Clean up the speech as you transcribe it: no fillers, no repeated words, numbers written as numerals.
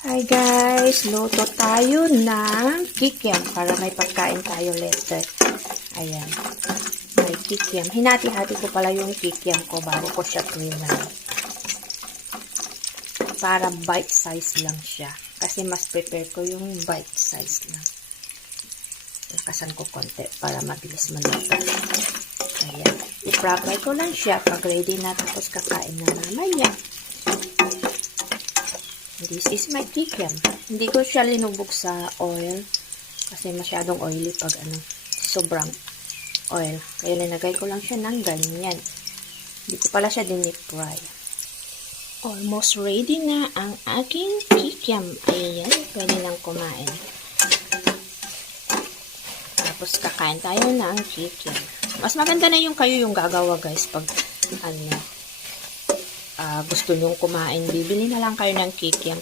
Hi guys, luto tayo ng kikiam para may pagkain tayo later. Ayan, may kikiam. Hinati-hati ko pala yung kikiam ko bago ko siya prinay. Para bite size lang siya. Kasi mas prepare ko yung bite size lang. Lakasan ko konti para mabilis maluto. Ayan, i-fry ko lang siya pag ready na, tapos kakain na mamaya. This is my kikiam. Hindi ko siya linubog sa oil kasi masyadong oily pag sobrang oil. Kaya linagay ko lang siya ng ganyan. Hindi ko pala siya dinip-fry. Almost ready na ang aking kikiam. Ayan, pwede nang kumain. Tapos kakain tayo ng kikiam. Mas maganda na yung kayo yung gagawa guys pag gusto nyong kumain. Bibili na lang kayo ng kikiam.